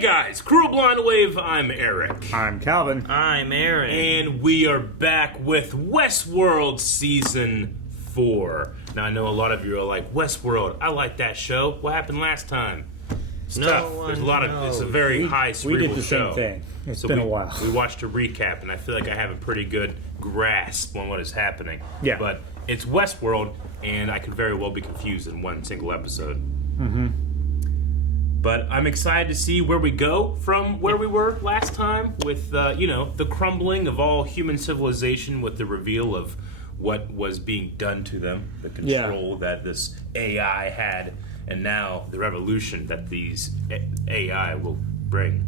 guys, Cruel Blind Wave, I'm Eric. I'm Calvin. I'm Aaron. And we are back with Westworld Season 4. Now, I know a lot of you are like, Westworld, I like that show. What happened last time? Stuff. No There's a lot of, it's a very high cerebral We did the show. same thing. It's So been a while. We watched a recap, and I feel like I have a pretty good grasp on what is happening. Yeah. But it's Westworld, and I could very well be confused in one single episode. Mm-hmm. But I'm excited to see where we go from where we were last time with, the crumbling of all human civilization with the reveal of what was being done to them, the control that this AI had, and now the revolution that these AI will bring.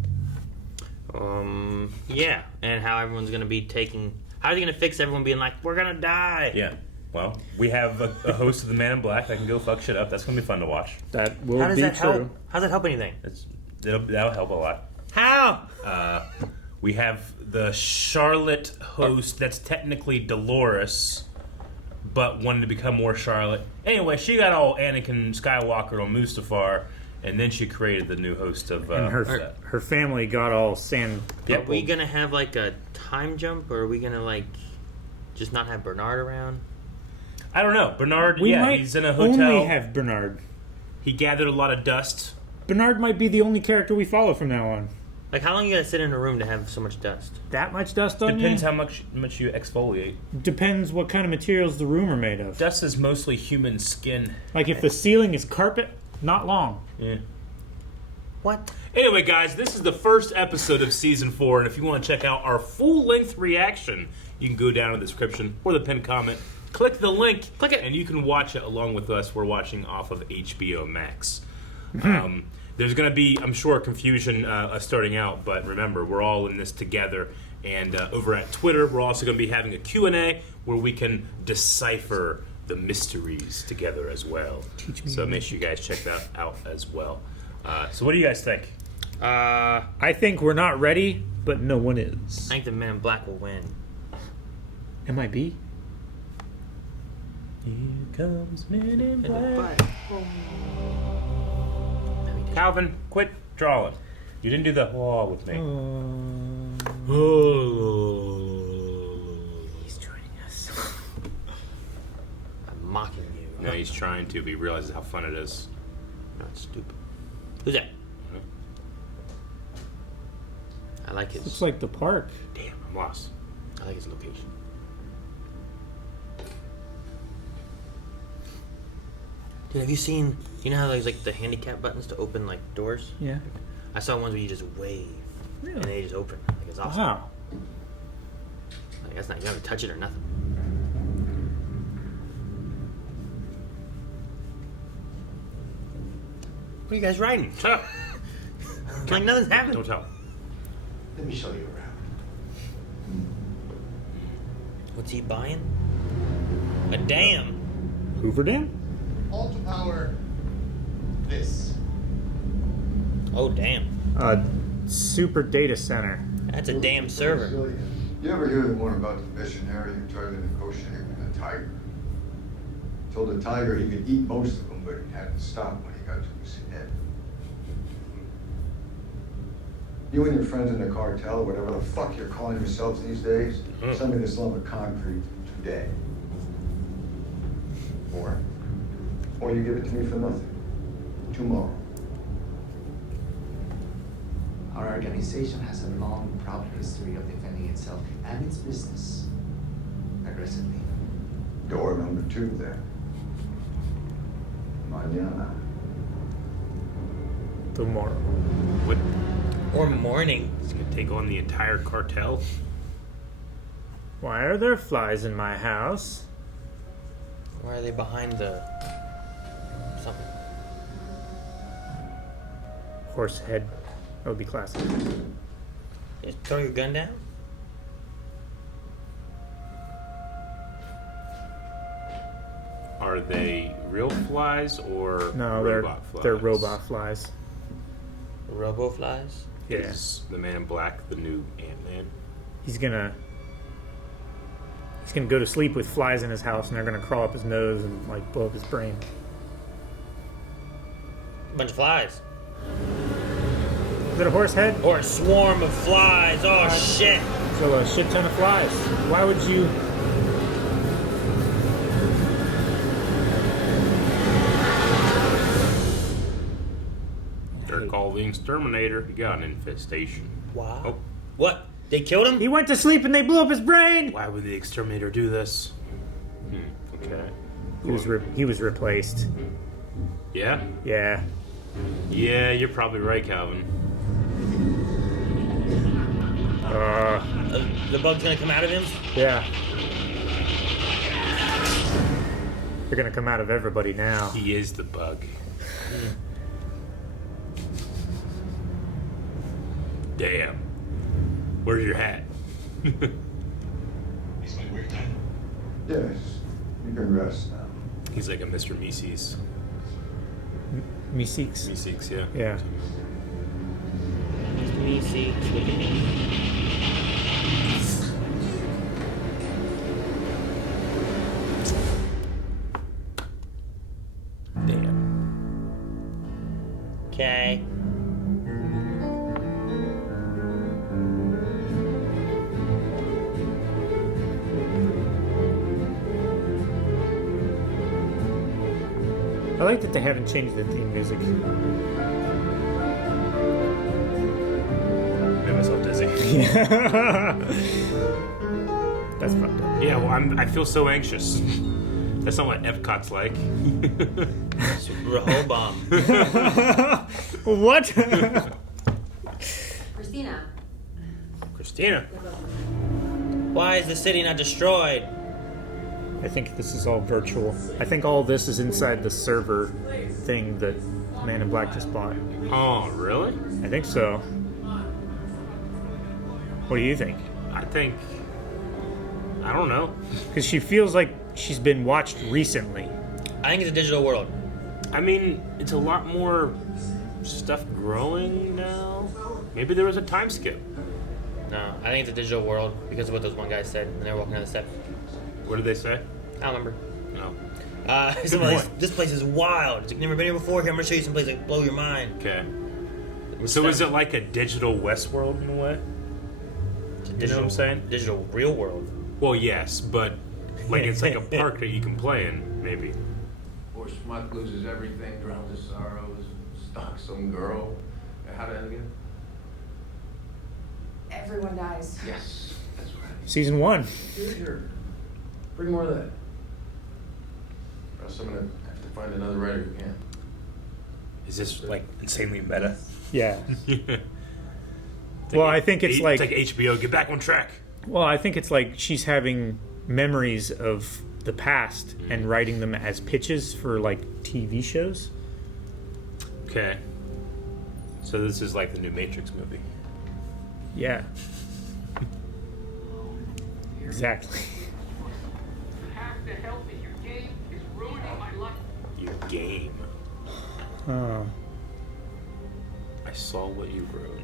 Yeah, and how everyone's gonna be how are they gonna fix everyone being like, we're gonna die? Yeah. Well, we have a host of the Man in Black that can go fuck shit up. That's going to be fun to watch. That will How does be that true. help? How does that help anything? That'll help a lot. How? We have the Charlotte host that's technically Dolores, but wanted to become more Charlotte. Anyway, she got all Anakin Skywalker on Mustafar, and then she created the new host of... And her family got all sand. Yep. Are we gonna have like a time jump, or are we gonna like just not have Bernard around? I don't know. Bernard, might he's in a hotel. only have Bernard. He gathered a lot of dust. Bernard might be the only character we follow from now on. Like, how long you gotta sit in a room to have so much dust? That much dust on Depends you? how much you exfoliate. Depends what kind of materials the room are made of. Dust is mostly human skin. Like if the ceiling is carpet, not long. Yeah. What? Anyway, guys, this is the first episode of Season 4, and if you want to check out our full-length reaction, you can go down in the description or the pinned comment. Click the link, Click it, and you can watch it along with us. We're watching off of HBO Max. There's going to be, I'm sure, confusion starting out, but remember, we're all in this together. And over at Twitter, we're also going to be having a Q&A where we can decipher the mysteries together as well. So make sure you guys check that out as well. So what do you guys think? I think we're not ready, but no one is. I think the Men in Black will win. MIB? Here comes Men in Black. Black. Calvin, quit drawing. You didn't do the with me. He's joining us. I'm mocking you. No, he's trying to, but he realizes how fun it is. No, it's stupid. Who's that? I like his. Looks like the park. Damn, I'm lost. I like his location. Dude, have you seen? You know how there's like the handicap buttons to open like doors? Yeah. I saw ones where you just wave and Really? they just open. Like it's awesome. Wow. Like that's not you don't have to touch it or nothing. What are you guys riding? Like nothing's happening. Don't tell. Let me show you around. What's he buying? A dam. Hoover Dam? All to power this. Oh damn. A super data center. That's a damn server. You ever hear the one about the missionary who tried to negotiate with a tiger? Told the tiger he could eat most of them, but he had to stop when he got to his head. You and your friends in the cartel, or whatever the fuck you're calling yourselves these days, send me this lump of concrete today. Or you give it to me for nothing. Tomorrow. Our organization has a long, proud history of defending itself and its business aggressively. Door number 2 then. Mañana. Tomorrow. What? Or morning. He's gonna take on the entire cartel? Why are there flies in my house? Why are they behind the something? Horse head. That would be classic. Just throw your gun down? Are they real flies or No, robot flies? they're robot flies. Robo flies? Is the Man in Black the new Ant-Man? He's gonna go to sleep with flies in his house, and they're gonna crawl up his nose and like blow up his brain. Bunch of flies. Is it a horse head? Or a swarm of flies. Oh, shit. So a shit ton of flies. Why would you... They're called the exterminator. You got an infestation. Wow. Oh, What? They killed him? He went to sleep and they blew up his brain! why would the exterminator do this? Okay. He was replaced. Yeah? Yeah. Yeah, you're probably right, Calvin. The bug's gonna come out of him? Yeah. They're gonna come out of everybody now. He is the bug. Damn. Where's your hat? Yes, you can rest now. He's like a Mr. Meeseeks. Meeseeks? Meeseeks, yeah. Yeah. Me see. Look at me. Damn. Okay. I like that they haven't changed the theme music. Made myself dizzy. That's fucked up. Yeah, well, I feel so anxious. That's not what Epcot's like. It's Rehoboam. What? Christina. Christina. Why is the city not destroyed? I think this is all virtual. I think all this is inside the server thing that Man in Black just bought. Oh, really? I think so. What do you think? I don't know. Because she feels like she's been watched recently. I think it's a digital world. I mean, it's a lot more stuff growing now. Maybe there was a time skip. No, I think it's a digital world because of what those one guys said when they were walking down the step. What did they say? I don't remember. No. This place is wild. You've never been here before. Here, I'm gonna show you some place that blow your mind. Okay. So is it like a digital Westworld in a way? You know what I'm saying? Digital real world. Well, yes, but like it's like a park that you can play in, maybe. Poor schmuck loses everything, drowns his sorrows, stalks some girl. How did that again? Everyone dies. Yes, that's right. Season 1. Here, bring more of that. Or else I'm gonna have to find another writer who can. Is this like insanely meta? Yeah. It's Well, I think it's like HBO. Get back on track. Well, I think it's like she's having memories of the past and writing them as pitches for like TV shows. Okay. So this is like the new Matrix movie. Yeah. Exactly. You have to help me. Your game is ruining my life. Your game. Oh, I saw what you wrote.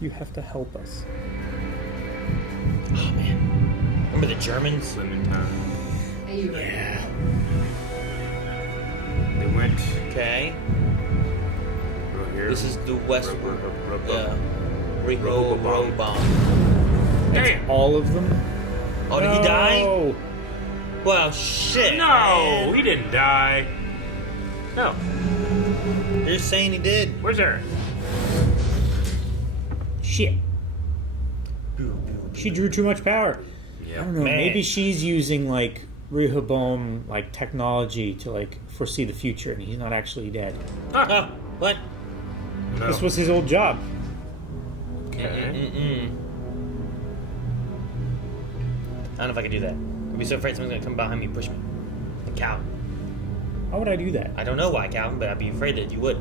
you have to help us. Oh man, remember the Germans? Slim in time. Hey, you. Yeah. They went Okay, over here. this is the West. Rehoboam. Rehoboam. Damn. All of them? Oh, did he die? No. Well, shit. No, man. he didn't die. No. You're saying he did. Where's Aaron? Shit. She drew too much power. I don't know. Man. Maybe she's using like Rehoboam like technology to like foresee the future, and he's not actually dead. Oh, what? No. This was his old job. Okay. I don't know if I can do that. I'd be so afraid someone's gonna come behind me and push me. Like Calvin. Why would I do that? I don't know why, Calvin, but I'd be afraid that you would.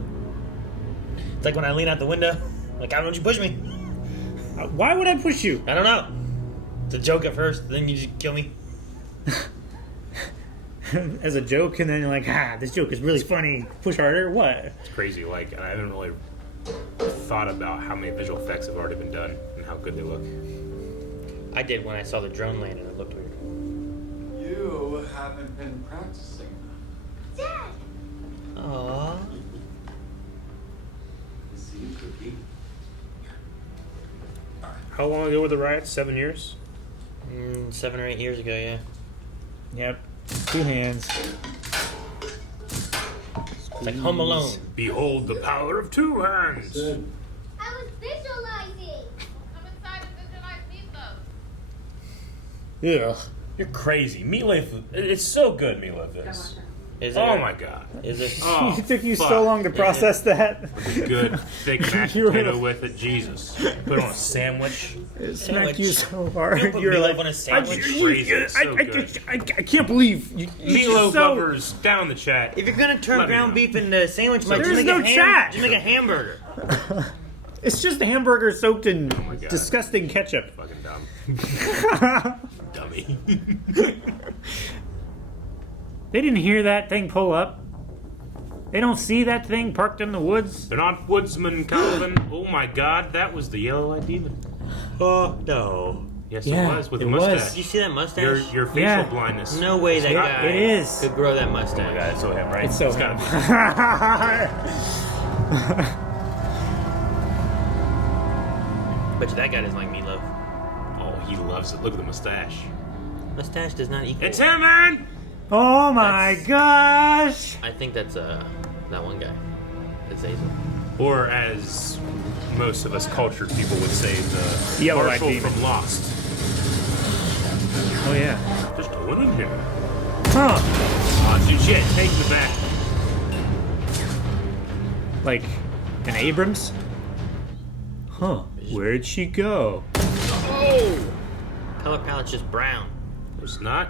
It's like when I lean out the window. Like, Calvin, don't you push me? Why would I push you? I don't know. It's a joke at first, then you just kill me. As a joke, and then you're like, this joke is really funny. Push harder. What? It's crazy. Like, I haven't really thought about how many visual effects have already been done and how good they look. I did when I saw the drone land and it looked weird. You haven't been practicing. Dad. Aww. You see, You cookie. How long ago were the riots? 7 years? 7 or 8 years ago, yeah. Yep. 2 hands. It's like Home Alone. Behold the power of 2 hands. I was visualizing. Come inside and visualize meatloaf. Yeah. You're crazy. Meatloaf, it's so good, meatloaf is. Is it? Oh my god. Is it? Oh, It took you fuck. so long to process that. With a good, thick mashed You were- potato with it. Jesus. Put it on a sandwich. It Sandwich. smacked you so You hard. don't put You were meatloaf like, on a sandwich? Crazy. It's so good. I can't believe you. Meatloaf so, lovers, down in the chat. If you're gonna turn Let me ground know. beef into a sandwich, like, There's just no make chat. Just make a hamburger. It's just a hamburger soaked in my God. disgusting ketchup. Fucking dumb. Dummy. They didn't hear that thing pull up. They don't see that thing parked in the woods. They're not woodsmen, Calvin. Oh my god, that was the yellow-eyed demon. Oh no! Yes, Yeah, it was, with it a was. mustache. Did you see that mustache? Your facial Yeah. blindness. No way that guy It is. could grow that Oh mustache. my god, it's so him, right? It's so It's gotta him. Bet you that guy doesn't like meatloaf. be. Oh, he loves it. Look at the mustache. Mustache does not equal. It's him, man! Oh my gosh! I think that's that one guy. It's Hazel. Or as most of us cultured people would say, the Yellow-eyed Marshall demon. from Lost. Oh yeah. Just going in here. Huh? Oh, dude, shit, take the back. Like an Abrams? Huh? Where'd she go? Color palette's just brown. There's not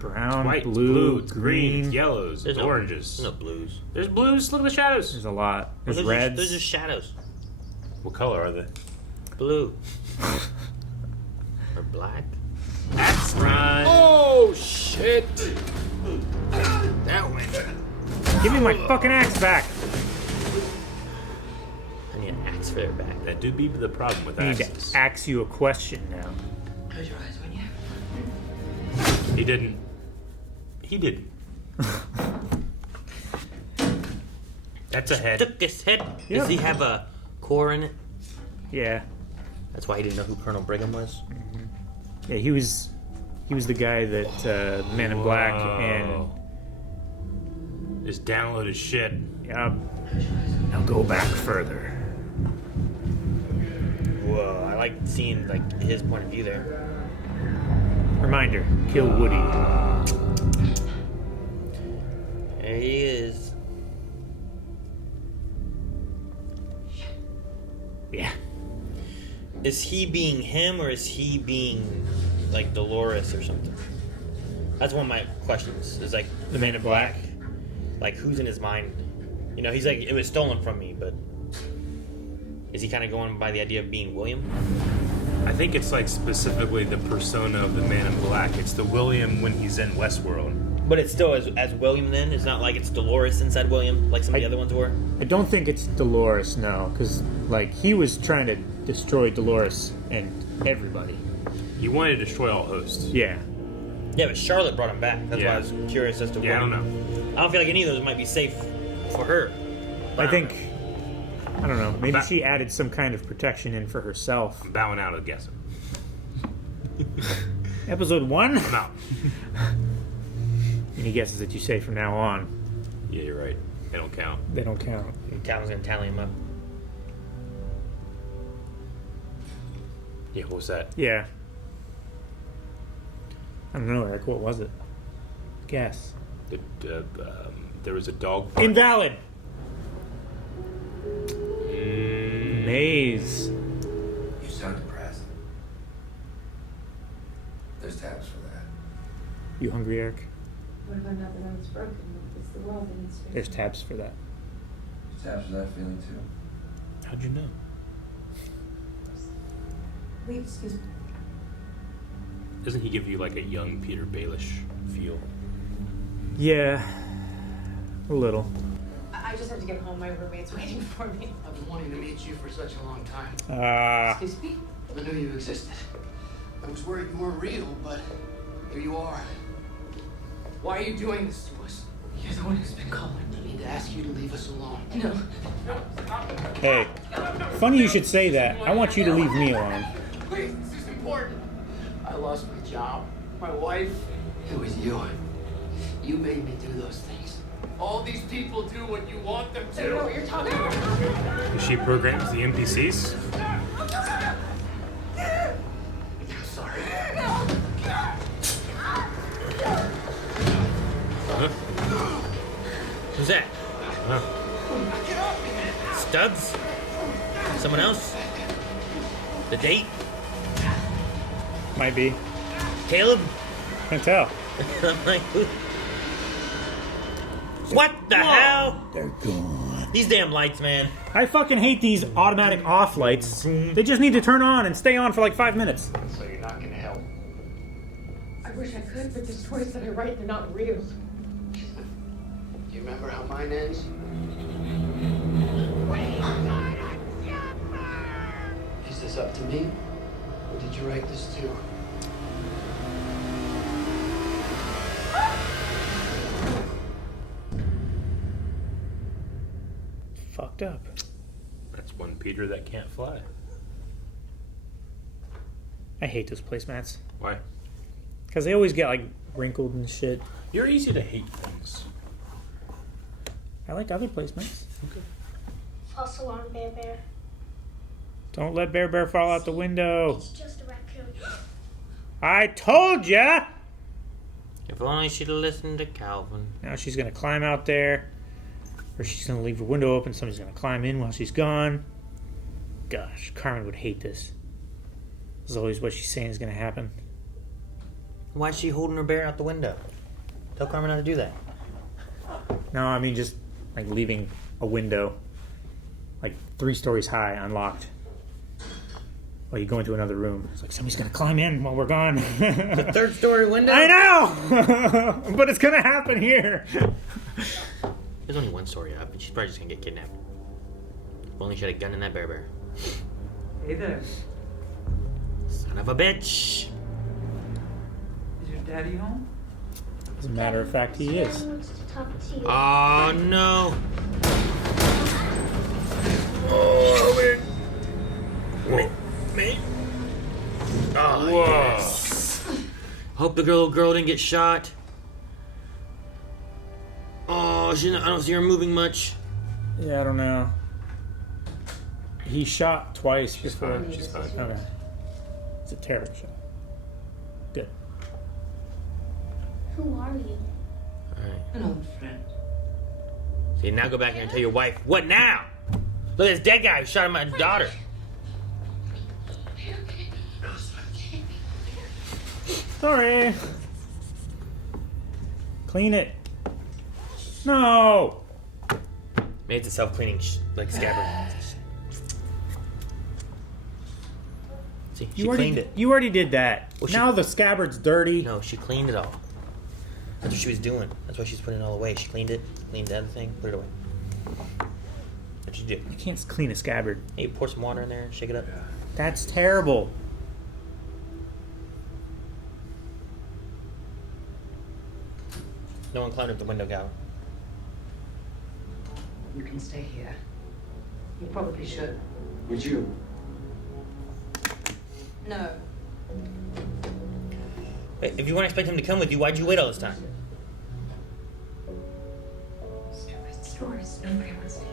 Brown, white, blue, blues, green. greens, yellows, There's oranges. No blues. There's blues. Look at the shadows. There's a lot. There's Those reds. Those are shadows. What color are they? Blue. Or black. That's right. Oh shit! That went. Give me my fucking axe back. I need an axe for their back. That do be the problem with I need axes. to ask you a question now. Close your eyes, will you? He didn't. He didn't. That's a head. Took his head. Yeah. Does he have a core in it? Yeah. That's why he didn't know who Colonel Brigham was. Yeah, he was the guy that Man in Black and Whoa. Just downloaded shit. now go back further. Whoa! I like seeing like his point of view there. Reminder: kill Woody. There he is. Yeah. Is he being him or is he being like Dolores or something? That's one of my questions. Is like The Man in Black. Like who's in his mind? You know, he's like it was stolen from me, but is he kind of going by the idea of being William? I think it's like specifically the persona of the Man in Black. It's the William when he's in Westworld. But it's still as William then. It's not like it's Dolores inside William like some of the other ones were. I don't think it's Dolores, no, because like he was trying to destroy Dolores and everybody. He wanted to destroy all hosts. Yeah. Yeah, but Charlotte brought him back. That's why I Yeah. was curious as to Yeah, I what. don't know. I don't feel like any of those might be safe for her. I think I don't know. Maybe Ba- she added some kind of protection in for herself. I'm bowing out of guessing. Episode 1? I'm out. Any guesses that you say from now on, Yeah, you're right. They don't count. they don't count. Calvin's gonna tally him up. Yeah, what was that? Yeah. I don't know, Eric. What was it? Guess. There was a dog park. Invalid. Mm, Maze. You sound depressed. There's tabs for that. You hungry, Eric? What if I'm not the one that's broken? It's the world that needs fixing. There's tabs for that. There's tabs for that feeling too. how'd you know? Leave, excuse me. Doesn't he give you like a young Peter Baelish feel? Yeah. A little. I just have to get home. My roommate's waiting for me. I've been wanting to meet you for such a long time. Excuse me? I knew you existed. I was worried you weren't real, but here you are. Why are you doing this to us? You're the one who's been calling me. to ask you to leave us alone. No. Hey, funny you should say that. I want you to leave me alone. Please, this is important. I lost my job, my wife. It was you. You made me do those things. All these people do what you want them to. I don't know what you're talking about. She programs the NPCs. I'm sorry. Who's that? Huh. Stubbs? Someone else? The date? Might be. Caleb? Can't tell. I'm like, who? What the hell? They're gone. These damn lights, man. I fucking hate these automatic off lights. They just need to turn on and stay on for like 5 minutes. So you're not gonna help. I wish I could, but the stories that I write, they're not real. You remember how mine ends? Is this up to me? Or did you write this too? Fucked up. That's one Peter that can't fly. I hate those placemats. Why? Because they always get like wrinkled and shit. You're easy to hate things. I like other placemats. Okay. False alarm, Bear Bear. Don't let Bear Bear fall out the window. It's just a raccoon. I told ya! If only she'd listened to Calvin. Now she's gonna climb out there. Or she's gonna leave the window open. Somebody's gonna climb in while she's gone. Gosh, Carmen would hate this. This is always what she's saying is gonna happen. Why is she holding her bear out the window? Tell Carmen how to do that. No, I mean just like leaving a window like 3 stories high unlocked. While you go into another room. It's like somebody's gonna climb in while we're gone. The 3rd story window? I know! But it's gonna happen here. There's only 1 story up, and she's probably just gonna get kidnapped. If only she had a gun in that bear bear. Hey there. Son of a bitch! Is your daddy home? As a matter of fact, he is. Someone wants to talk to you. Oh no! Oh, Me? Oh, whoa. yes. Hope the little girl didn't get shot. Oh, I don't see her moving much. Yeah, I don't know. He shot twice before. She's fine. Okay. It's a terror shot. Good. Who are you? Alright. An old friend. See, now go back here and tell your wife. What now? Look at this dead guy who shot my daughter. Sorry. Clean it. No. Maybe it's a self-cleaning like scabbard. See, she cleaned it. You already did that. Well, now the scabbard's dirty. No, she cleaned it all. That's what she was doing. That's why she's putting it all away. She cleaned it, cleaned the other thing, put it away. That's what you do. You can't clean a scabbard. Hey, you pour some water in there, shake it up. That's terrible. No one climbed up the window, Gal. You can stay here. You probably should. Would you? No. Hey, if you weren't expecting him to come with you, why'd you wait all this time? Stupid stories. Nobody wants to hear.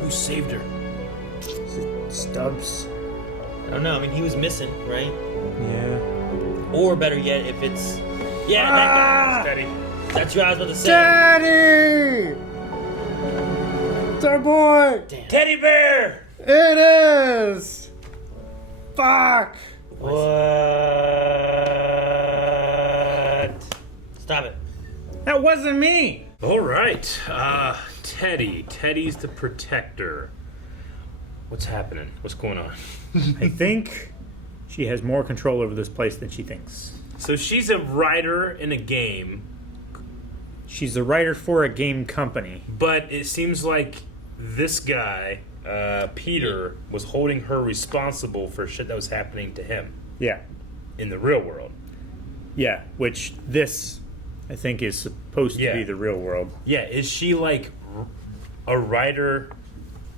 Who saved her? Stubbs. I don't know. I mean, he was missing, right? Yeah. Or better yet, if it's... Yeah, that guy. Steady. That's what I was about to say. Daddy! It's our boy! Damn. Teddy bear! It is! Fuck! What? Stop it. That wasn't me! All right. Teddy. Teddy's the protector. What's happening? What's going on? I think she has more control over this place than she thinks. So she's a writer in a game, She's a writer for a game company. but it seems like this guy, Peter, was holding her responsible for shit that was happening to him Yeah. in the real world. Yeah, which this, I think, is supposed to be the real world. Yeah, is she like a writer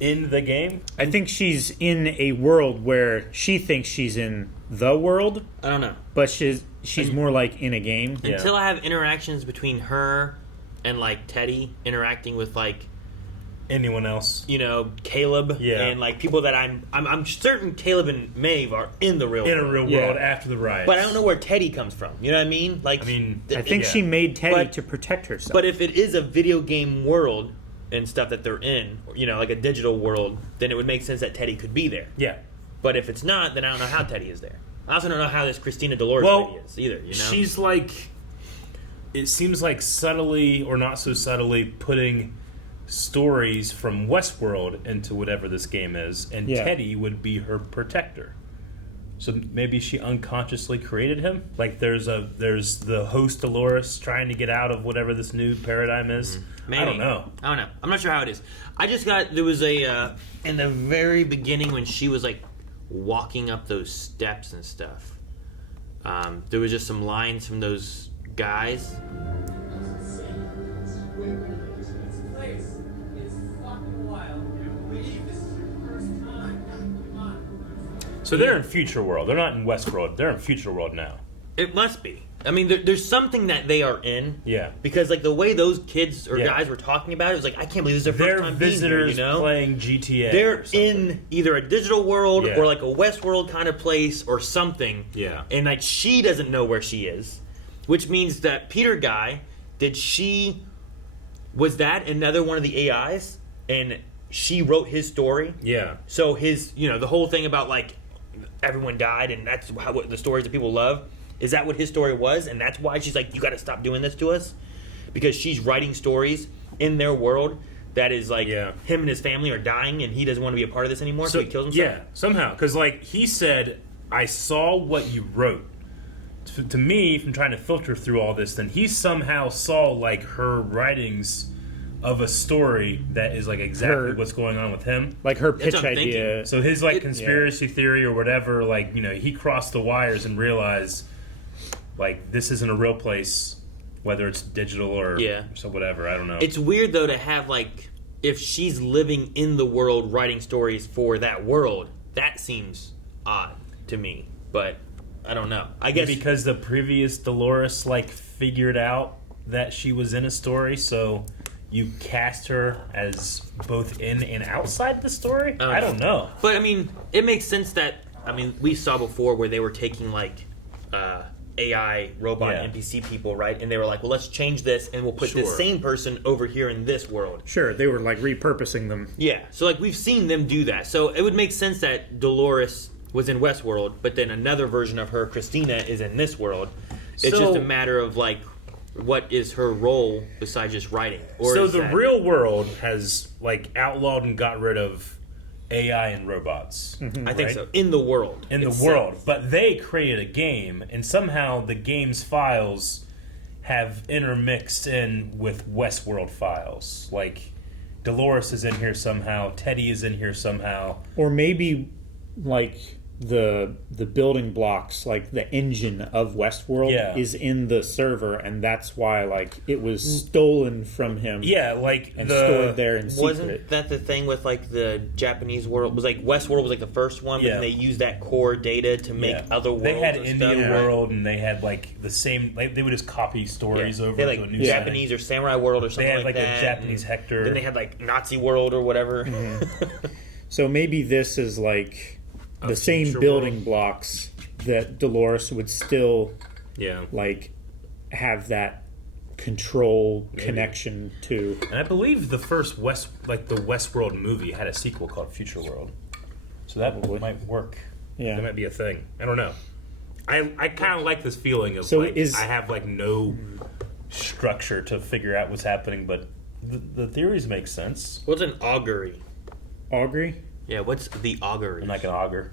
in the game? I think she's in a world where she thinks she's in the world. I don't know. But she's more like in a game. Until I have interactions between her and like Teddy interacting with like anyone else, you know, Caleb, and like people that I'm certain Caleb and Maeve are in the real world after the riots. But I don't know where Teddy comes from. You know what I mean? Like, I think she made Teddy to protect herself. But if it is a video game world and stuff that they're in, you know, like a digital world, then it would make sense that Teddy could be there. Yeah. But if it's not, then I don't know how Teddy is there. I also don't know how this Christina Dolores lady is either. You know, she's like, it seems like subtly or not so subtly putting stories from Westworld into whatever this game is, and Teddy would be her protector. So maybe she unconsciously created him. Like there's the host Dolores trying to get out of whatever this new paradigm is. Maybe. I don't know. I'm not sure how it is. I just got there was a in the very beginning when she was like walking up those steps and stuff. There was just some lines from those guys. So they're in Future World. They're not in Westworld. They're in Future World now. It must be. I mean, there's something that they are in. Yeah. Because like the way those kids or guys were talking about it, was like, I can't believe this is their first time being here. They're visitors You know? playing GTA. They're in either a digital world or like a Westworld kind of place or something. Yeah. And like she doesn't know where she is, which means that Peter guy, was that another one of the AIs? And she wrote his story. Yeah. So his, you know, the whole thing about like everyone died and that's what the stories that people love. Is that what his story was? And that's why she's like, you got to stop doing this to us? Because she's writing stories in their world that is like him and his family are dying and he doesn't want to be a part of this anymore, so he kills himself? Yeah, somehow. Because like he said, I saw what you wrote. To me, from trying to filter through all this, then he somehow saw like her writings of a story that is like exactly what's going on with him. Like her pitch idea. So his like conspiracy theory or whatever, like, you know, he crossed the wires and realized like this isn't a real place, whether it's digital or so whatever. I don't know. It's weird though to have like, if she's living in the world writing stories for that world, that seems odd to me. But I don't know. I guess because the previous Dolores like figured out that she was in a story, so you cast her as both in and outside the story? I don't know. But I mean, it makes sense that, I mean, we saw before where they were taking like AI robot NPC people, right? And they were like, well, let's change this and we'll put this same person over here in this world. Sure, they were like repurposing them. Yeah, so like we've seen them do that. So it would make sense that Dolores was in Westworld, but then another version of her, Christina, is in this world. It's just a matter of like, what is her role besides just writing? Or so the real world has like outlawed and got rid of AI and robots. I think so. In the world. In the world. But they created a game, and somehow the game's files have intermixed in with Westworld files. Like, Dolores is in here somehow, Teddy is in here somehow. Or maybe, like, the building blocks, like the engine of Westworld is in the server, and that's why like it was stolen from him. Yeah, like and stored there in secret. Wasn't that the thing with like the Japanese world? Was like Westworld was like the first one, but then they used that core data to make other worlds. They had and Indian stuff, World, and they had like the same. Like they would just copy stories over they had, to like a new Japanese setting. or Samurai World or something. They had like that. a Japanese Hector. Then they had like Nazi World or whatever. So maybe this is like the same building blocks that Dolores would still like have that control connection to. And I believe the first the Westworld movie had a sequel called Future World. So that might work. Yeah. That might be a thing. I don't know. I kind of like this feeling of I have like no structure to figure out what's happening, but the theories make sense. What's an augury? Augury? Yeah, what's the augury? I'm like an augur.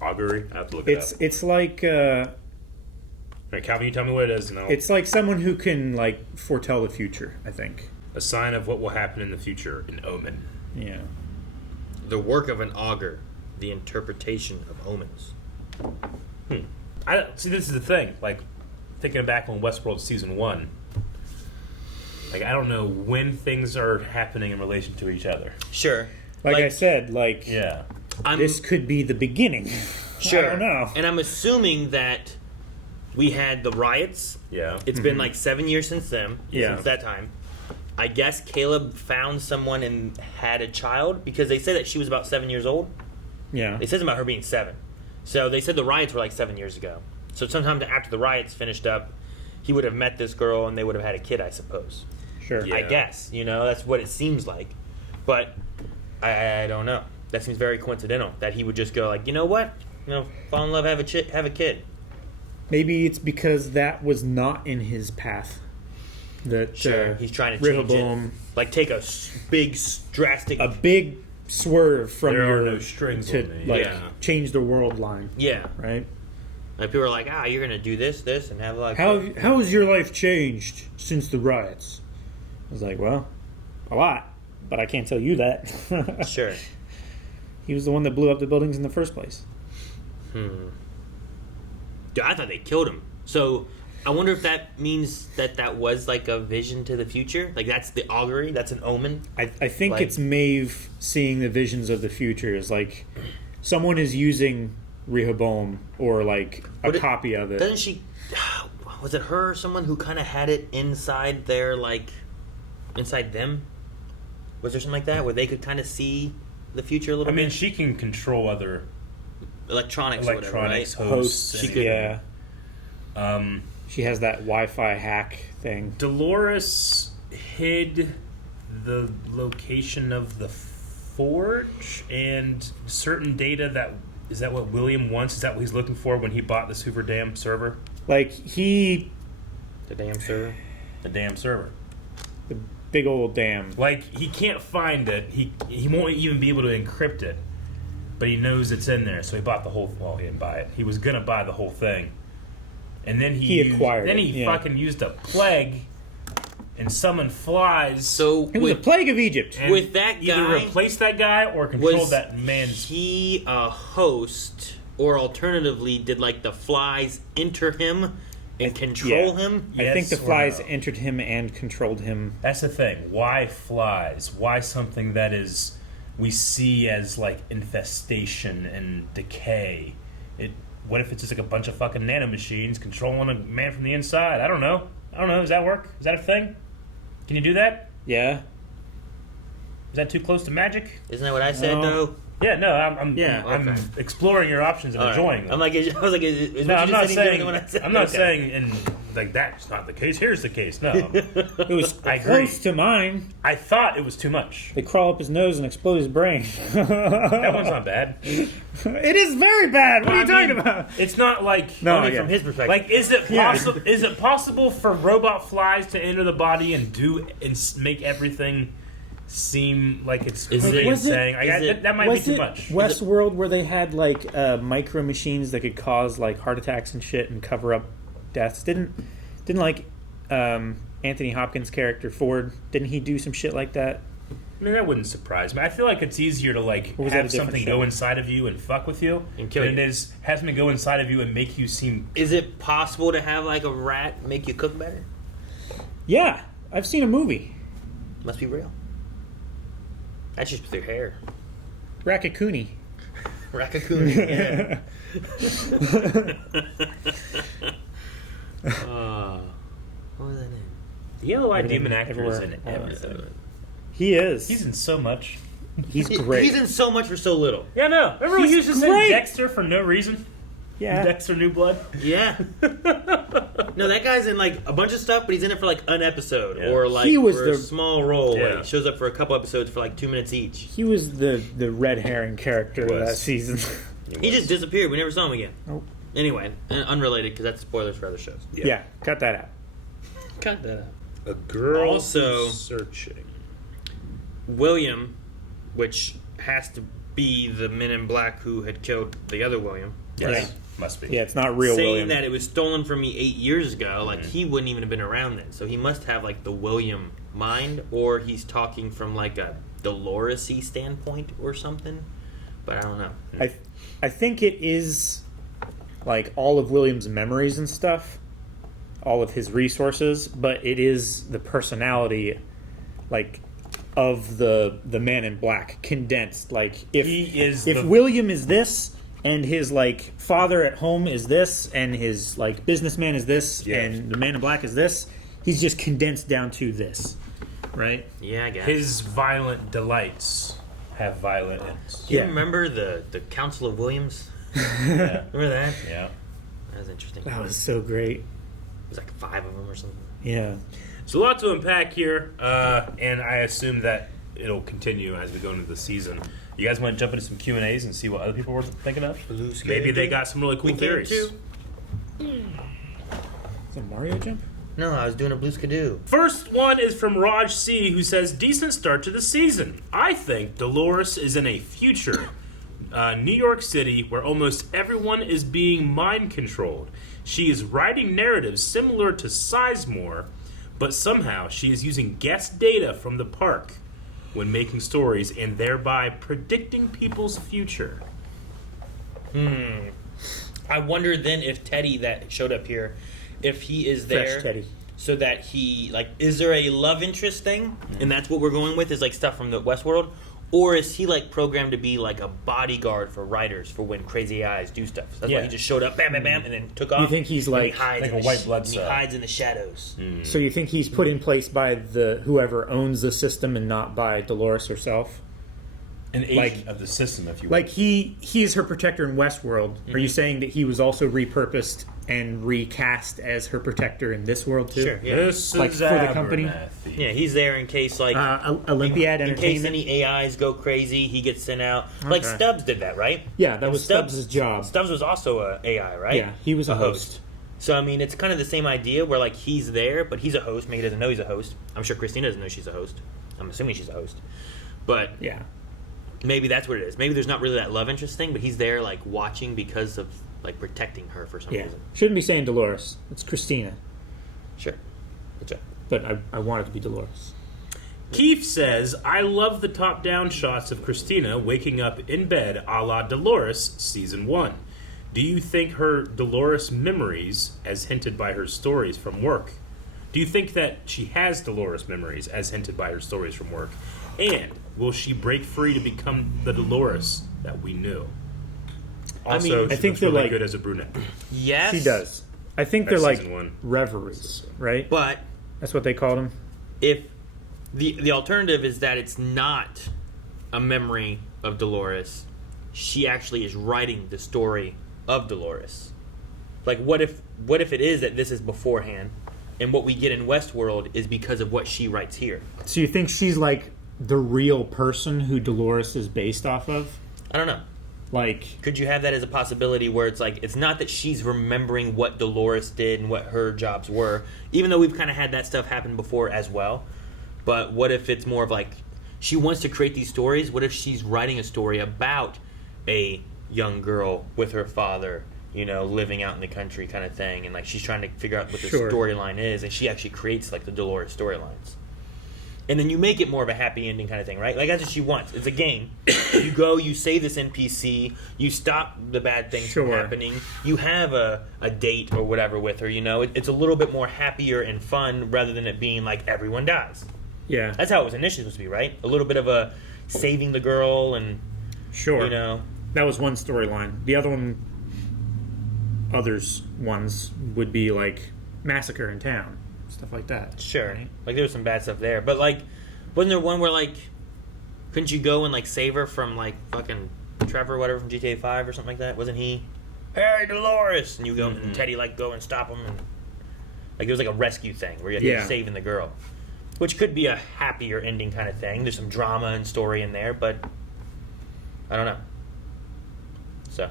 Augury? I have to look it up. It's like Alright, Calvin, you tell me what it is now. It's like someone who can like foretell the future, I think. A sign of what will happen in the future, an omen. Yeah. The work of an augur, the interpretation of omens. See, this is the thing. Like, thinking back on Westworld Season 1, like, I don't know when things are happening in relation to each other. Sure. Like I said, this could be the beginning. Sure. I don't know. And I'm assuming that we had the riots. Yeah. It's been like 7 years since then. Yeah. Since that time. I guess Caleb found someone and had a child because they said that she was about 7 years old. Yeah. They said about her being 7. So they said the riots were like 7 years ago. So sometime after the riots finished up, he would have met this girl and they would have had a kid, I suppose. Sure. I guess. That's what it seems like. But I don't know. That seems very coincidental that he would just go like, you know what? Fall in love, have a kid. Maybe it's because that was not in his path. That he's trying to change it. Like take a big, drastic... A big swerve from there are no strings to on me. change the world line. Yeah. Right? Like people are like, you're going to do this, and have like... How has your life changed since the riots? I was like, well, a lot, but I can't tell you that. Sure. He was the one that blew up the buildings in the first place. Dude, I thought they killed him. So I wonder if that means that was like a vision to the future. Like that's the augury. That's an omen. I think it's Maeve seeing the visions of the future. Is like someone is using Rehoboam or like a copy of it. Doesn't she? Was it her or someone who kind of had it inside their inside them? Was there something like that where they could kind of see the future a little bit? I mean, she can control other electronics or whatever, right? hosts. She she has that Wi-Fi hack thing. Dolores hid the location of the forge and certain data. Is that what William wants? Is that what he's looking for when he bought this Hoover Dam server? The damn server? The damn server. The big old dam. Like, he can't find it. He won't even be able to encrypt it. But he knows it's in there, so he bought the whole... Well, he didn't buy it. He was going to buy the whole thing. And then he acquired it. Then he fucking used a plague and summoned flies. So it was a plague of Egypt. With that guy... Either replace that guy or control that man's... Was he a host, or alternatively, did, the flies enter him and control him? I think the flies entered him and controlled him. That's the thing. Why flies? Why something that is... we see as infestation and decay? What if it's just a bunch of fucking nano-machines controlling a man from the inside? I don't know. Does that work? Is that a thing? Can you do that? Yeah. Is that too close to magic? Isn't that what I said though? Yeah, no, I'm exploring your options and enjoying them. I'm like, is what you just said when I said? I'm not saying that's not the case. Here's the case. No, it was close to mine. I thought it was too much. They crawl up his nose and explode his brain. That one's not bad. It is very bad. What are you talking about? It's not only from his perspective. Is it possible? Is it possible for robot flies to enter the body and make everything seem like it's saying that might be too much? Westworld, where they had micro machines that could cause heart attacks and shit and cover up deaths. Didn't Anthony Hopkins' character Ford? Didn't he do some shit like that? I mean, that wouldn't surprise me. I feel like it's easier to have something go inside of you and fuck with you and kill than it is have something go inside of you and make you seem. Is it possible to have a rat make you cook better? Yeah, I've seen a movie. Must be real. That's just with their hair. Raccacoonie. Raccacoonie, yeah. What was that name? The yellow-eyed demon actor is in everything. He is. He's in so much. He's great. He's in so much for so little. Yeah, no. Remember when he used to say Dexter for no reason? Yeah. Dexter New Blood? Yeah. No, that guy's in a bunch of stuff, but he's in it for an episode or for a small role. Yeah. He shows up for a couple episodes for 2 minutes each. He was the red herring character of that season. He just disappeared. We never saw him again. Nope. Anyway, unrelated because that's spoilers for other shows. Yeah, cut that out. Cut that out. A girl also searching. William, which has to be the Men in Black who had killed the other William. Yes. Must be. Yeah, it's not real saying William. That it was stolen from me 8 years ago, he wouldn't even have been around then. So he must have the William mind, or he's talking from a Dolores-y standpoint or something. But I don't know. I think it is like all of William's memories and stuff, all of his resources, but it is the personality, like, of the Man in Black condensed. Like, if William is this, and his like father at home is this, and his like businessman is this, and the Man in Black is this, he's just condensed down to this, right? Yeah, I guess. His violent delights have violent ends. Do you remember the Council of Williams? Yeah. Remember that? Yeah. That was interesting. That was so great. It was like 5 of them or something. Yeah. So a lot to unpack here, and I assume that it'll continue as we go into the season. You guys want to jump into some Q&As and see what other people were thinking of? Maybe they got some really cool theories. Is it Mario jump? No, I was doing a Blue Skidoo. First one is from Raj C, who says, decent start to the season. I think Dolores is in a future New York City where almost everyone is being mind controlled. She is writing narratives similar to Sizemore, but somehow she is using guest data from the park when making stories and thereby predicting people's future. I wonder then if Teddy that showed up here, if he is there, Fresh Teddy. so that he like, is there a love interest thing, and that's what we're going with is like stuff from the Westworld, or is he like programmed to be like a bodyguard for writers for when crazy eyes do stuff? That's why he just showed up, bam, bam, bam, and then took off. You think he's like a white blood He cell? hides in the shadows. So you think he's put in place by the whoever owns the system and not by Dolores herself? An agent of the system, if you will. Like he is her protector in Westworld. Are you saying that he was also repurposed and recast as her protector in this world too? Sure, yeah. This Like is for the company? Abernathy. Yeah, he's there in case like Olympiad in case Entertainment. any AIs go crazy, he gets sent out. Like Okay. Stubbs did that, right? Yeah, that And was Stubbs' job. Stubbs was also a AI, right? Yeah, he was a host. So I mean, it's kind of the same idea where like he's there, but he's a host. Maybe he doesn't know he's a host. I'm sure Christina doesn't know she's a host. I'm assuming she's a host, but Yeah. maybe that's what it is. Maybe there's not really that love interest thing, but he's there like watching because of like protecting her for some Yeah. reason. Shouldn't be saying Dolores. It's Christina. Sure. Good job. But I want it to be Dolores. Keith says, I love the top-down shots of Christina waking up in bed a la Dolores Season 1. Do you think her Dolores memories, as hinted by her stories from work? Do you think that she has Dolores memories, as hinted by her stories from work? And will she break free to become the Dolores that we knew? Also, I think she they're looks really like good as a brunette. Yes, She does. I think That's they're like season 1. reveries, right? But That's what they called them. if the alternative is that it's not a memory of Dolores, she actually is writing the story of Dolores. Like what if it is that this is beforehand, and what we get in Westworld is because of what she writes here? So you think she's like the real person who Dolores is based off of? I don't know. Like, Could you have that as a possibility where it's like it's not that she's remembering what Dolores did and what her jobs were, even though we've kind of had that stuff happen before as well. But what if it's more of like she wants to create these stories? What if she's writing a story about a young girl with her father, living out in the country kind of thing, and like she's trying to figure out what the Sure. storyline is, and she actually creates like the Dolores storylines. And then you make it more of a happy ending kind of thing, right? Like that's what she wants. It's a game. You go, you save this NPC, you stop the bad things from Sure. happening. You have a date or whatever with her. It's a little bit more happier and fun rather than it being like everyone dies. yeah, That's how it was initially supposed to be, right? A little bit of a saving the girl and sure. That was one storyline. The other ones would be like massacre in town, stuff like that. Sure. right? Like there was some bad stuff there, but like, wasn't there one where like, couldn't you go and like save her from like fucking Trevor or whatever from GTA 5 or something like that? Wasn't he? Hey Dolores, and you go and Teddy like go and stop him, and like it was like a rescue thing where you're Yeah. saving the girl, which could be a happier ending kind of thing. There's some drama and story in there, but I don't know. So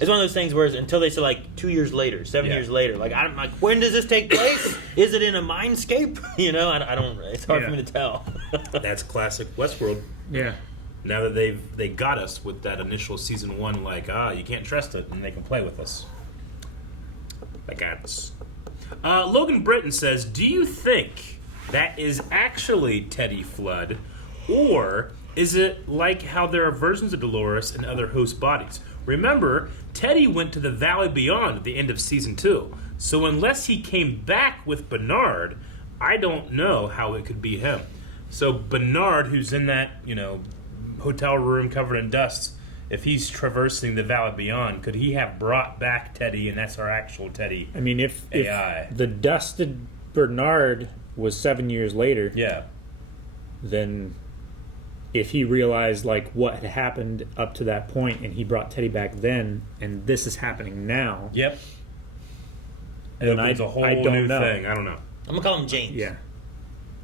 it's one of those things where until they say like 2 years later, 7 years later, like I'm like, when does this take place? Is it in a mindscape? I don't. It's hard for me to tell. That's classic Westworld. Yeah. Now that they got us with that initial season 1, like, you can't trust it, and they can play with us. They got us. Logan Britton says, do you think that is actually Teddy Flood, or is it like how there are versions of Dolores in other host bodies? remember, Teddy went to the Valley Beyond at the end of season 2. So unless he came back with Bernard, I don't know how it could be him. So Bernard, who's in that, hotel room covered in dust, if he's traversing the Valley Beyond, could he have brought back Teddy, and that's our actual Teddy? I mean, if AI. the dusted Bernard was 7 years later, then if he realized like what had happened up to that point, and he brought Teddy back then, and this is happening now, and it's a whole new thing. I don't know. I'm gonna call him James. Yeah,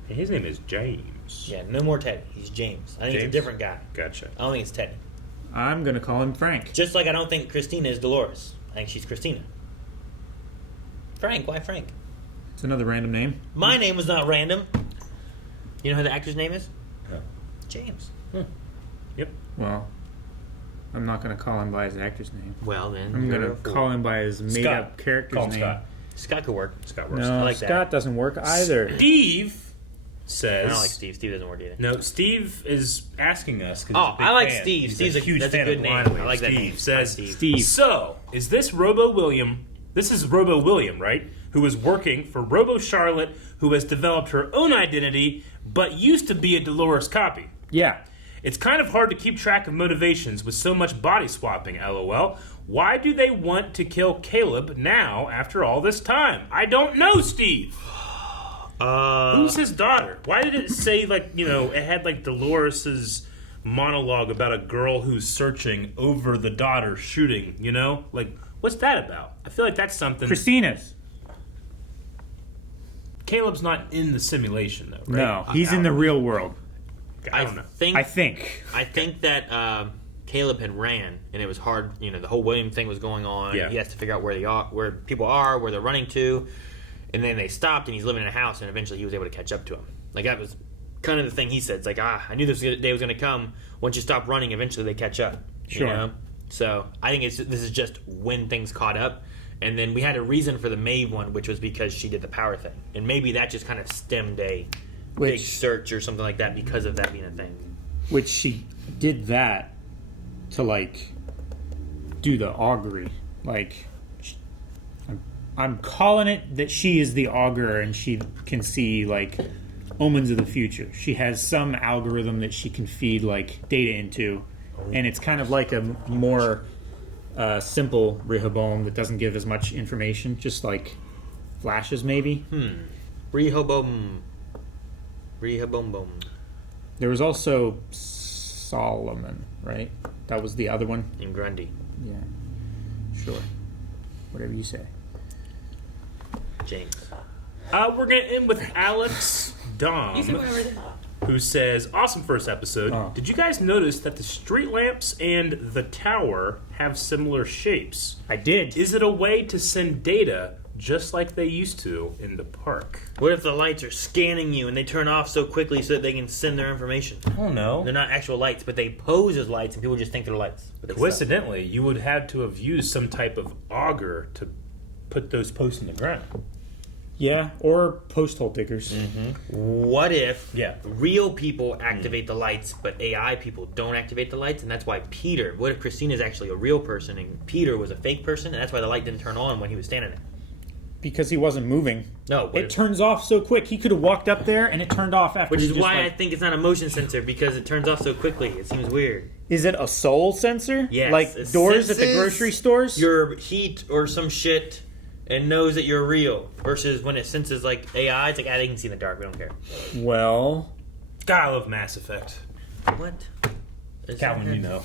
his name is James. Yeah, no more Teddy. He's James. I think he's a different guy. Gotcha. I don't think it's Teddy. I'm gonna call him Frank. Just like I don't think Christina is Dolores. I think she's Christina. Frank, why Frank? It's another random name. My name was not random. You know who the actor's name is? No. James. Yep. Well, I'm not gonna call him by his actor's name. Well then, I'm gonna call him by his made-up character's Call him name. Scott. Scott could work. Scott works. No, I like Scott that. doesn't work either. Steve says... I don't like Steve. Steve doesn't work either. No, Steve is asking us. Oh, I like Steve. He's Steve's a huge that's fan a good of name. Blindwave. I like that Steve name. says, Steve. So, is this Robo William? This is Robo William, right? Who is working for Robo Charlotte, who has developed her own identity, but used to be a Dolores copy. Yeah. It's kind of hard to keep track of motivations with so much body swapping, LOL. Why do they want to kill Caleb now after all this time? I don't know, Steve. Who's his daughter? Why did it say, it had, Dolores's monologue about a girl who's searching over the daughter shooting, What's that about? I feel like that's something... Christina's. Caleb's not in the simulation, though, right? No, he's in the real world. I don't know. I think that Caleb had ran, and it was hard. The whole William thing was going on. Yeah. He has to figure out where people are, where they're running to, and then they stopped, and he's living in a house, and eventually he was able to catch up to him. That was kind of the thing he said. It's I knew this day was going to come. Once you stop running, eventually they catch up. Sure. So I think this is just when things caught up. And then we had a reason for the Maeve one, which was because she did the power thing. And maybe that just kind of stemmed a big search or something like that because of that being a thing. Which she did that to, do the augury. I'm calling it that she is the augur and she can see, omens of the future. She has some algorithm that she can feed, data into. And it's kind of like a more... simple Rehoboam that doesn't give as much information, just flashes maybe. Rehoboam. There was also Solomon, right? That was the other one. And Grundy. Yeah, sure. Whatever you say. James. We're gonna end with Alex Dom, who says, awesome first episode. Oh. Did you guys notice that the street lamps and the tower have similar shapes? I did. Is it a way to send data just like they used to in the park? What if the lights are scanning you and they turn off so quickly so that they can send their information? I don't know. They're not actual lights, but they pose as lights and people just think they're lights. Coincidentally, you would have to have used some type of auger to put those posts in the ground. Yeah, or post hole diggers. What if real people activate the lights, but AI people don't activate the lights, and that's why Peter... What if Christina is actually a real person and Peter was a fake person, and that's why the light didn't turn on when he was standing there? Because he wasn't moving. No. It turns off so quick. He could have walked up there and it turned off after. Which is why I think it's not a motion sensor, because it turns off so quickly. It seems weird. Is it a soul sensor? Yes. Like It doors at the senses grocery stores? your heat or some shit and knows that you're real. Versus when it senses AI, it's they can see in the dark. We don't care. Well, God, I love Mass Effect. What? Calvin, you know.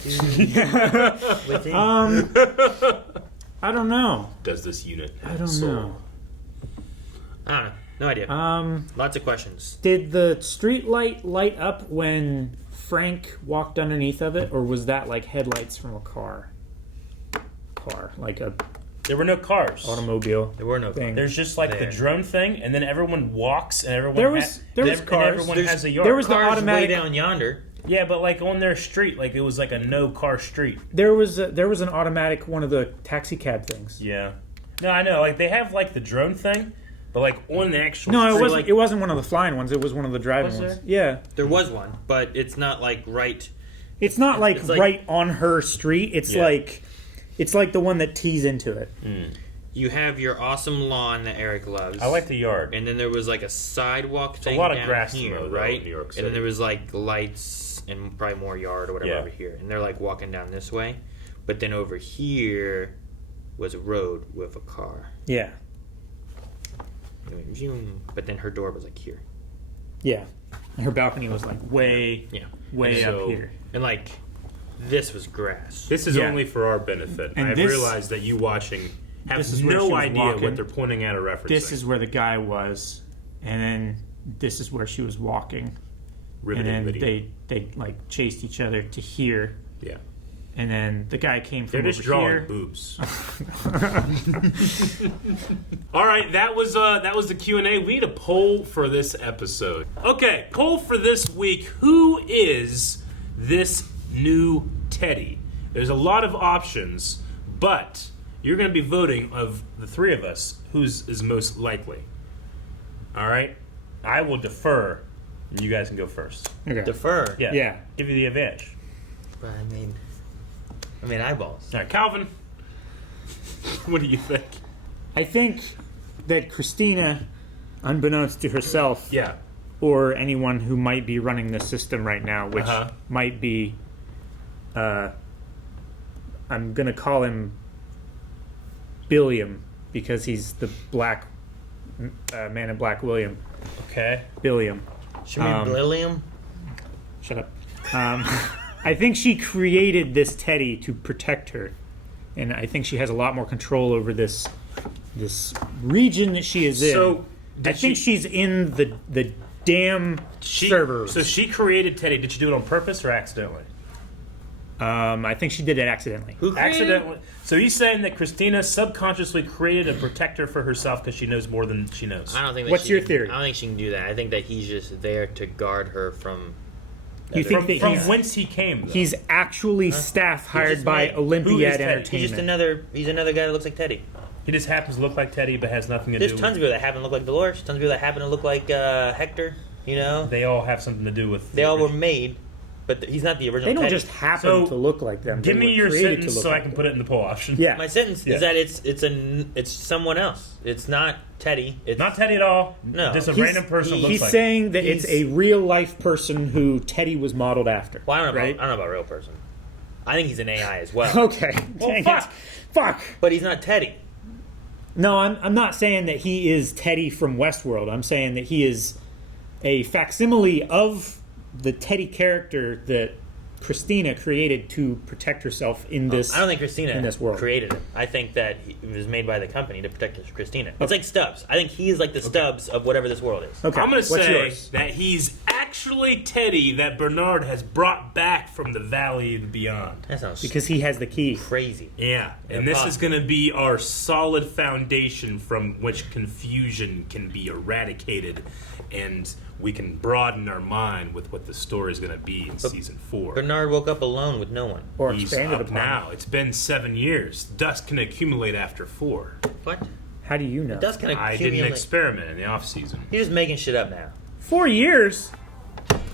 I don't know. Does this unit have I don't soul? know. I don't know. No idea. Lots of questions. Did the street light up when Frank walked underneath of it, or was that headlights from a car? There were no cars. Automobile. There were no thing. There's just the drone thing, and then everyone walks, and everyone there was cars. And everyone has a yard. There was the Cars automatic way down yonder. Yeah, but on their street, it was a no car street. There was an automatic one of the taxi cab things. Yeah. No, I know. They have the drone thing, but on the actual. No, street, it wasn't. It wasn't one of the flying ones. It was one of the driving Was ones. there? Yeah. There was one, but it's not right. It's not It's right on her street. It's It's like the one that tees into it. You have your awesome lawn that Eric loves. I like the yard. And then there was like a sidewalk thing a lot of down grass here, to mow, though, right? in New York City. And then there was like lights and probably more yard or whatever Yeah. over here. And they're like walking down this way. But then over here was a road with a car. Yeah. But then her door was like here. Yeah. And her balcony was like way up here. And like this was grass. This is only for our benefit. And I've realized that you watching have no idea what they're pointing at or referencing. This is where the guy was, and then this is where she was walking. Riveting and then video. they like chased each other to here. Yeah. And then the guy came from They're just over drawing here. boobs. All right, that was the Q&A. We need a poll for this episode. Okay, poll for this week. Who is this new Teddy? There's a lot of options, but you're going to be voting of the three of us whose is most likely. All right? I will defer, and you guys can go first. Okay. Defer? Yeah. Give you the advantage. But I mean eyeballs. All right, Calvin, what do you think? I think that Christina, unbeknownst to herself, or anyone who might be running the system right now, which might be, I'm going to call him Billiam, because he's the black man in black William. Okay. Billiam. Should we Billiam? Shut up. I think she created this Teddy to protect her, and I think she has a lot more control over this region that she is in. So, I think she's in the damn servers. So she created Teddy. Did she do it on purpose or accidentally? I think she did it accidentally. Who created accidentally? So he's saying that Christina subconsciously created a protector for herself because she knows more than she knows. I don't think. That What's your theory? I don't think she can do that. I think that he's just there to guard her from. You think that from whence he came? Though. He's actually staff hired by Olympiad Entertainment. He's just another guy that looks like Teddy. He just happens to look like Teddy, but has nothing to do. There's tons of people that happen to look like Dolores. Tons of people that happen to look like Hector. You know, they all have something to do with. They all were made, but he's not the original. They don't Teddy. just happen to look like them. Give me your sentence so I can put it in the poll option. Yeah, my sentence is that it's someone else. It's not Teddy. It's not Teddy at all. No, just a random person. Looks He's like saying that it's a real life person who Teddy was modeled after. Well, I don't know. Right? I don't know about real person. I think he's an AI as well. Okay. Dang it. Fuck. But he's not Teddy. No, I'm not saying that he is Teddy from Westworld. I'm saying that he is a facsimile of the Teddy character that Christina created to protect herself in this. I don't think Christina in this world created it. I think that it was made by the company to protect Christina. It's like Stubbs. I think he is like the Stubbs of whatever this world is. Okay. I'm going to say that he's actually Teddy that Bernard has brought back from the Valley and beyond. That sounds because he has the key. Crazy. Yeah, and this is going to be our solid foundation from which confusion can be eradicated, and we can broaden our mind with what the story is going to be in season 4. Bernard woke up alone with no one. Or He's expanded up upon now. It's been 7 years. Dust can accumulate after 4. What? How do you know? Dust can accumulate. I did an experiment in the off season. He's just making shit up now. 4 years.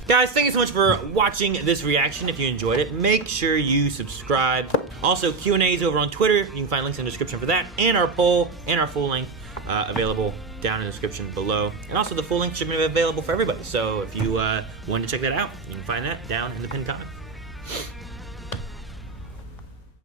Guys, thank you so much for watching this reaction. If you enjoyed it, make sure you subscribe. Also, Q&A's over on Twitter. You can find links in the description for that, and our poll and our full length available down in the description below. And also, the full length should be available for everybody. So if you want to check that out, you can find that down in the pinned comment.